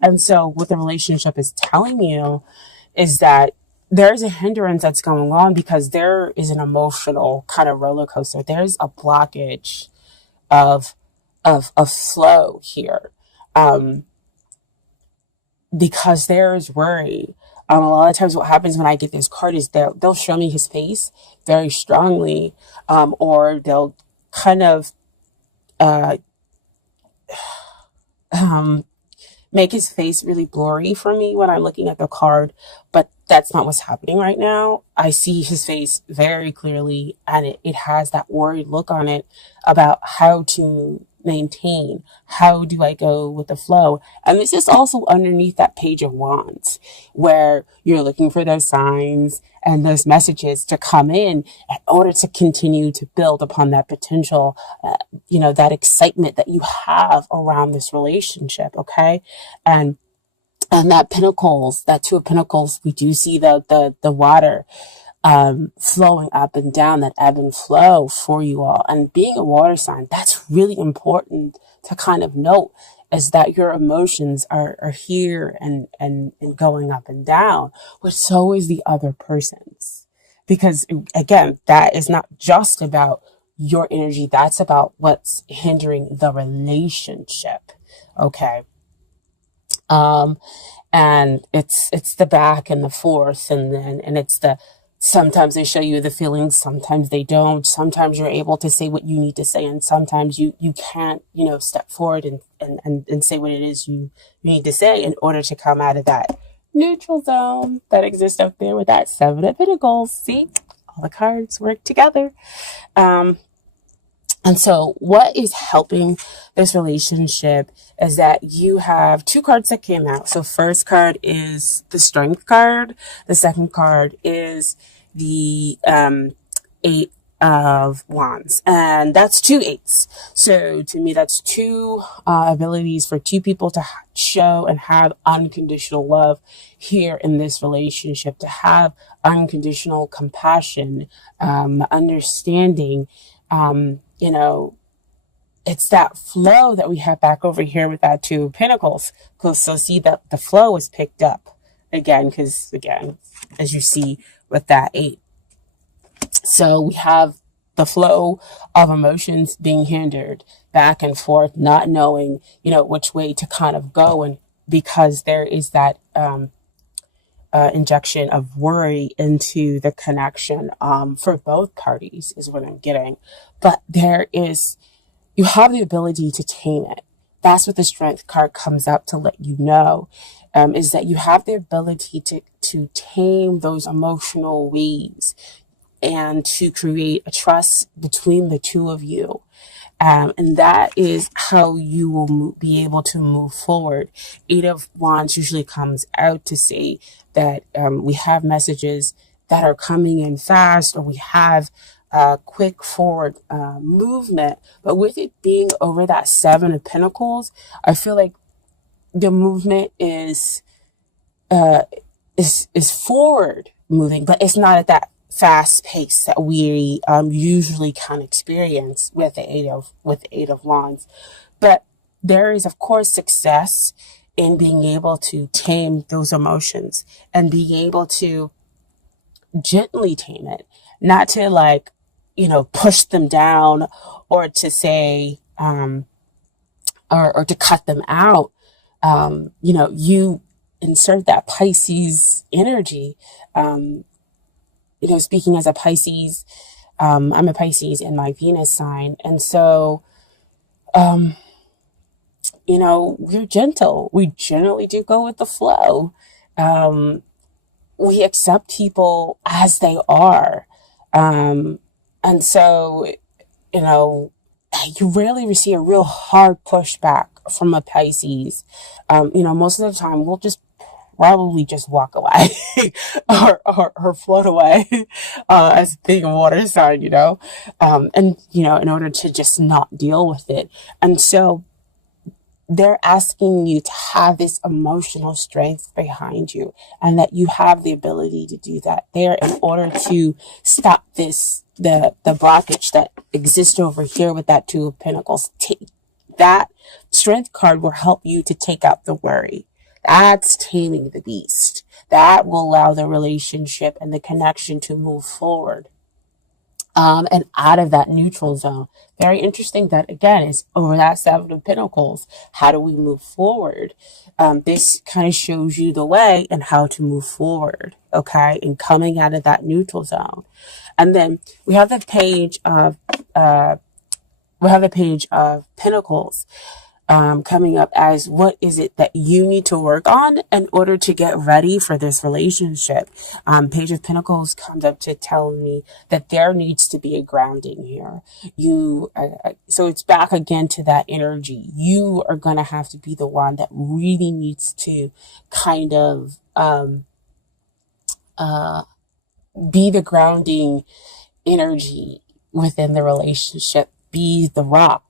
And so what the relationship is telling you is that there's a hindrance that's going on because there is an emotional kind of roller coaster. There's a blockage of of flow here. Um, because there's worry. A lot of times what happens when I get this card is they'll show me his face very strongly, or they'll kind of uh, um, make his face really blurry for me when I'm looking at the card, but that's not what's happening right now. I see his face very clearly, and it has that worried look on it about how to maintain. How do I go with the flow? And this is also underneath that page of wands where you're looking for those signs and those messages to come in order to continue to build upon that potential, that excitement that you have around this relationship. Okay. And that Pentacles, that Two of Pentacles, we do see the water flowing up and down, that ebb and flow for you all. And being a water sign, that's really important to kind of note, is that your emotions are here and going up and down, but so is the other person's. Because again, that is not just about your energy, that's about what's hindering the relationship. Okay. Um, and it's the back and the forth, and it's the, sometimes they show you the feelings, sometimes they don't. Sometimes you're able to say what you need to say, and sometimes you can't, step forward and say what it is you need to say in order to come out of that neutral zone that exists up there with that Seven of Pentacles. See, all the cards work together. And so what is helping this relationship is that you have two cards that came out. So first card is the Strength card. The second card is the Eight of Wands. And that's two eights. So to me, that's two abilities for two people to show and have unconditional love here in this relationship, to have unconditional compassion, understanding, it's that flow that we have back over here with that Two of Pentacles. So see that the flow is picked up again, because again, as you see with that eight. So we have the flow of emotions being hindered back and forth, not knowing, which way to kind of go. And because there is that, injection of worry into the connection, for both parties is what I'm getting. But you have the ability to tame it. That's what the Strength card comes up to let you know, is that you have the ability to tame those emotional waves and to create a trust between the two of you. And that is how you will be able to move forward. Eight of Wands usually comes out to say that we have messages that are coming in fast, or we have quick forward movement. But with it being over that Seven of Pentacles, I feel like the movement is forward moving, but it's not at that fast pace that we usually can experience with the Eight of Wands. But there is, of course, success in being able to tame those emotions and being able to gently tame it, not to push them down, or to say or to cut them out. You insert that Pisces energy. Speaking as a Pisces, I'm a Pisces in my Venus sign. And so, we're gentle. We generally do go with the flow. We accept people as they are. And so, you rarely receive a real hard pushback from a Pisces. Most of the time we'll just probably just walk away or float away as being a water sign, and in order to just not deal with it. And so they're asking you to have this emotional strength behind you, and that you have the ability to do that there in order to stop the blockage that exists over here with that Two of Pentacles. That Strength card will help you to take out the worry. That's taming the beast. That will allow the relationship and the connection to move forward, and out of that neutral zone. Very interesting that, again, is over that Seven of Pentacles. How do we move forward? This kind of shows you the way and how to move forward, okay, and coming out of that neutral zone. And then we have the page of Pentacles, coming up as, what is it that you need to work on in order to get ready for this relationship? Page of Pentacles comes up to tell me that there needs to be a grounding here. So it's back again to that energy. You are going to have to be the one that really needs to kind of be the grounding energy within the relationship, be the rock.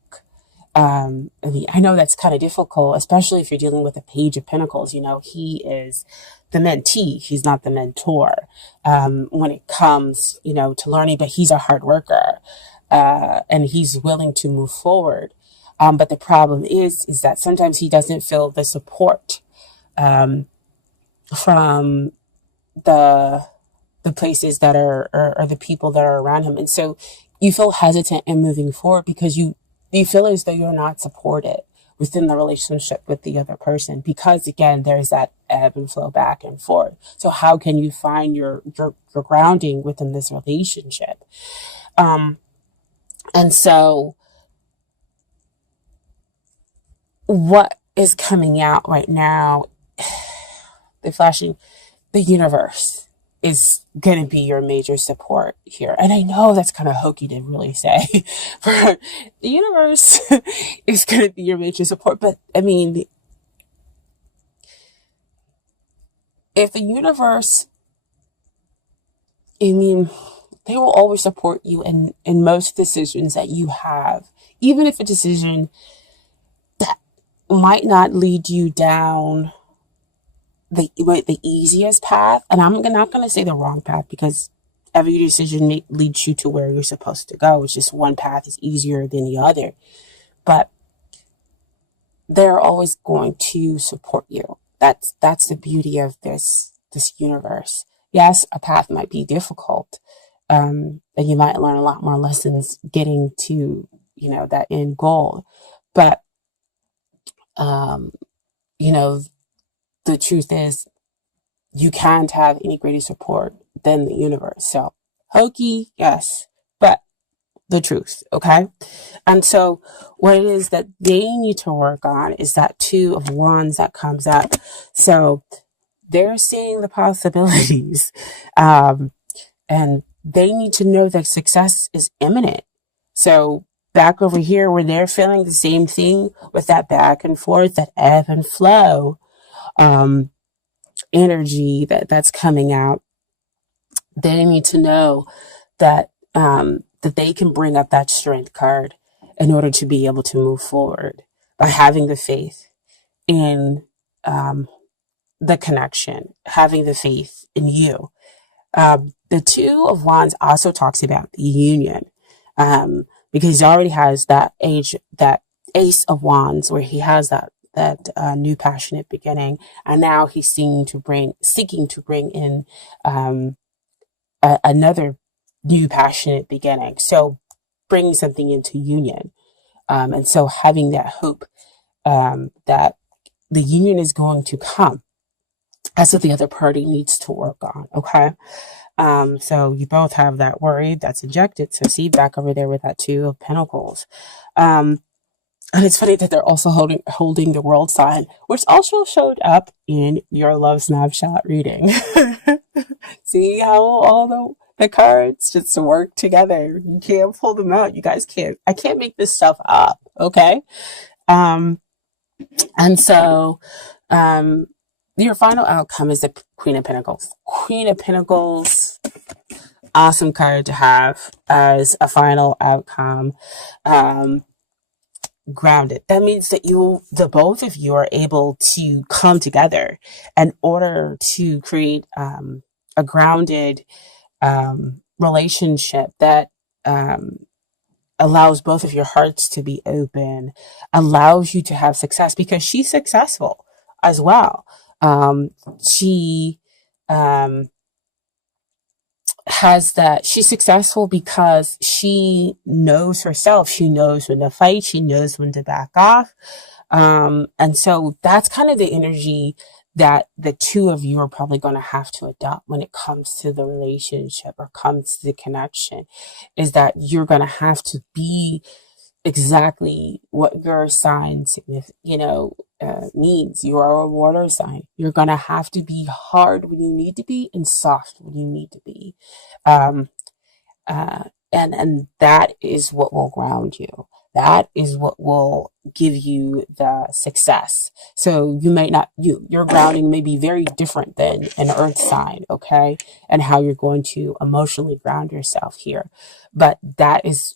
I know that's kind of difficult, especially if you're dealing with a Page of Pentacles. He is the mentee. He's not the mentor, when it comes, to learning, but he's a hard worker, and he's willing to move forward. But the problem is that sometimes he doesn't feel the support, from the places that are the people that are around him. And so you feel hesitant in moving forward because you feel as though you're not supported within the relationship with the other person, because again, there's that ebb and flow back and forth. So how can you find your grounding within this relationship? And so what is coming out right now, the universe is going to be your major support here. And I know that's kind of hokey to really say, but the universe is going to be your major support. But I mean, if the universe, they will always support you in most decisions that you have, even if a decision that might not lead you down the easiest path. And I'm not going to say the wrong path, because every decision leads you to where you're supposed to go. It's just one path is easier than the other. But they're always going to support you. That's the beauty of this universe. Yes, a path might be difficult, and you might learn a lot more lessons getting to that end goal. But the truth is, you can't have any greater support than the universe. So hokey, yes, but the truth, okay? And so what it is that they need to work on is that Two of Wands that comes up. So they're seeing the possibilities, and they need to know that success is imminent. So back over here, where they're feeling the same thing with that back and forth, that ebb and flow, energy that's coming out, they need to know that that they can bring up that strength card in order to be able to move forward by having the faith in the connection, having the faith in you. The Two of Wands also talks about the union, because he already has that Ace of Wands, where he has that new passionate beginning, and now he's seeking to bring in another new passionate beginning. So bringing something into union, and so having that hope, that the union is going to come. That's what the other party needs to work on. Okay. So you both have that worry that's injected. So see, back over there with that Two of Pentacles. And it's funny that they're also holding the World sign, which also showed up in your love snapshot reading. See how all the cards just work together. You can't pull them out. You guys can't. I can't make this stuff up. Okay. And so, your final outcome is the Queen of Pentacles. Queen of Pentacles, awesome card to have as a final outcome. Grounded. That means that the both of you are able to come together in order to create a grounded relationship that allows both of your hearts to be open, allows you to have success, because she's successful as well. She um, she's successful because she knows herself. She knows when to fight. She knows when to back off. And so that's kind of the energy that the two of you are probably going to have to adopt when it comes to the relationship or comes to the connection, is that you're going to have to be exactly what your sign needs. You are a water sign. You're going to have to be hard when you need to be and soft when you need to be. Um, uh, and that is what will ground you. That is what will give you the success. So you may not, your grounding may be very different than an earth sign, okay? And how you're going to emotionally ground yourself here. But that is,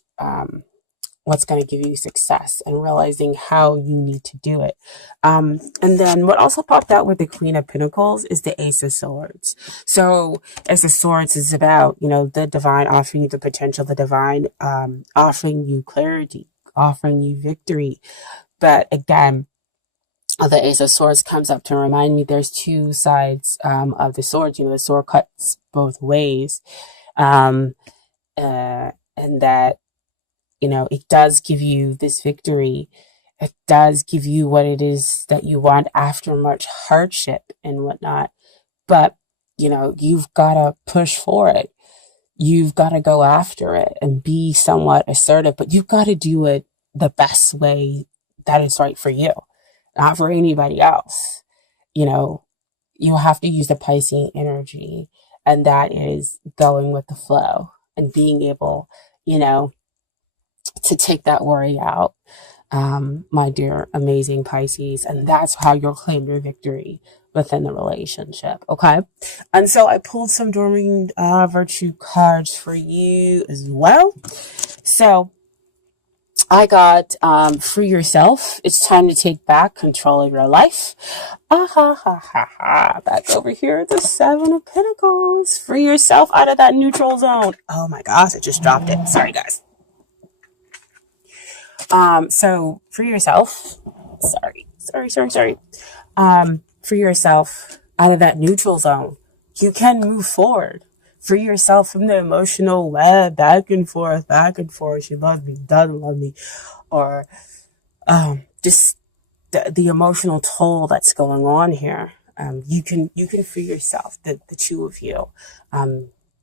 what's going to give you success, and realizing how you need to do it. And then what also popped out with the Queen of Pentacles is the Ace of Swords. So Ace of Swords is about, the divine offering you the potential, the divine offering you clarity, offering you victory. But again, the Ace of Swords comes up to remind me there's two sides of the sword. The sword cuts both ways. And that it does give you this victory. It does give you what it is that you want after much hardship and whatnot. But, you've got to push for it. You've got to go after it and be somewhat assertive, but you've got to do it the best way that is right for you, not for anybody else. You have to use the Piscean energy, and that is going with the flow and being able, to take that worry out, my dear, amazing Pisces. And that's how you'll claim your victory within the relationship. Okay. And so I pulled some Dorming Virtue cards for you as well. So I got Free Yourself. It's time to take back control of your life. Back over here at the Seven of Pentacles. Free yourself out of that neutral zone. Oh my gosh, I just dropped it. Sorry, guys. So free yourself. Sorry. Free yourself out of that neutral zone. You can move forward. Free yourself from the emotional web, back and forth. She loves me, doesn't love me, or just the emotional toll that's going on here. You can free yourself. The two of you.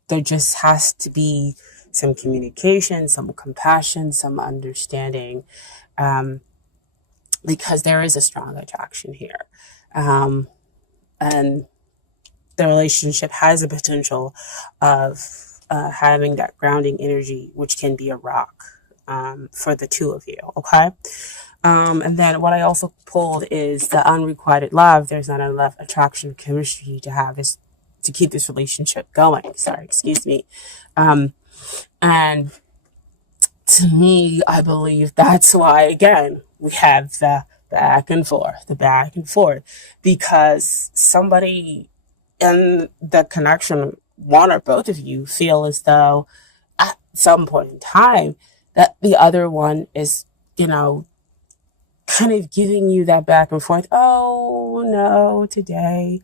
There just has to be some communication, some compassion, some understanding, because there is a strong attraction here. And the relationship has a potential of having that grounding energy, which can be a rock for the two of you, okay? And then what I also pulled is the unrequited love. There's not enough attraction, chemistry to have this, to keep this relationship going. Excuse me. And to me, I believe that's why, again, we have the back and forth, because somebody in the connection, one or both of you, feel as though at some point in time that the other one is, kind of giving you that back and forth. Oh no, today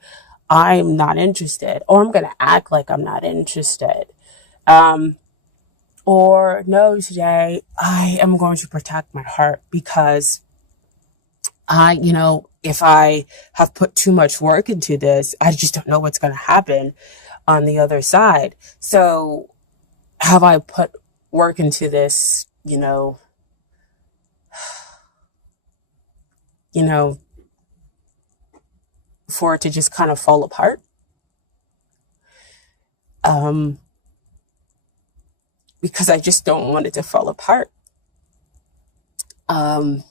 I'm not interested, or I'm going to act like I'm not interested. Or no, today I am going to protect my heart because if I have put too much work into this, I just don't know what's going to happen on the other side. So have I put work into this, for it to just kind of fall apart? Because I just don't want it to fall apart. And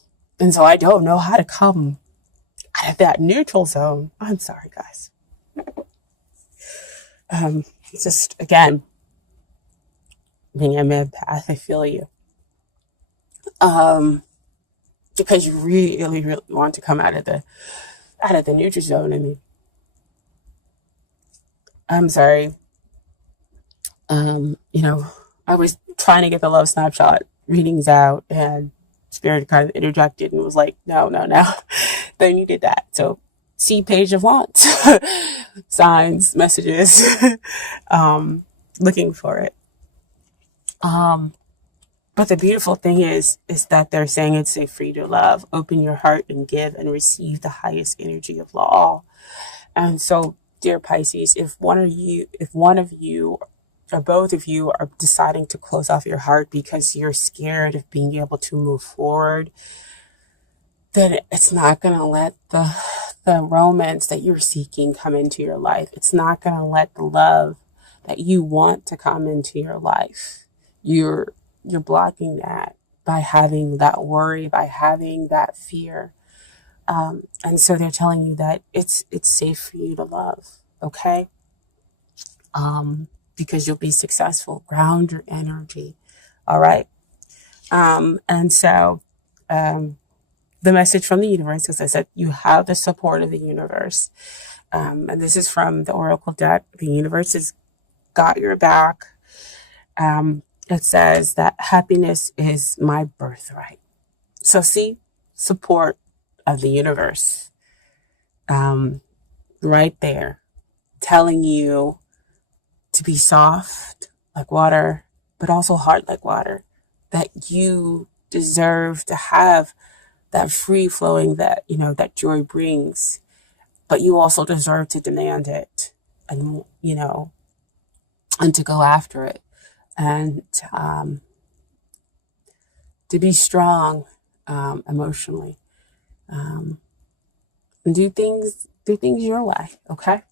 so I don't know how to come out of that neutral zone. I'm sorry, guys. It's just, again, being an empath, I feel you. Because you really, really want to come out of the neutral zone. I mean, I'm sorry. I was trying to get the love snapshot readings out, and Spirit kind of interjected and was like, no, they needed that. So see page of wands, signs, messages, looking for it. But the beautiful thing is that they're saying it's safe for you to love, open your heart and give and receive the highest energy of all. And so, dear Pisces, if one of you or both of you are deciding to close off your heart because you're scared of being able to move forward, then it's not going to let the romance that you're seeking come into your life. It's not going to let the love that you want to come into your life. You're blocking that by having that worry, by having that fear. And so they're telling you that it's safe for you to love, okay? Because you'll be successful. Ground your energy, all right? And so the message from the universe, as I said, you have the support of the universe. And this is from the Oracle deck. The universe has got your back. It says that happiness is my birthright. So see, support of the universe right there, telling you to be soft like water, but also hard like water, that you deserve to have that free flowing that, that joy brings, but you also deserve to demand it and, and to go after it and to be strong emotionally and do things your way, okay?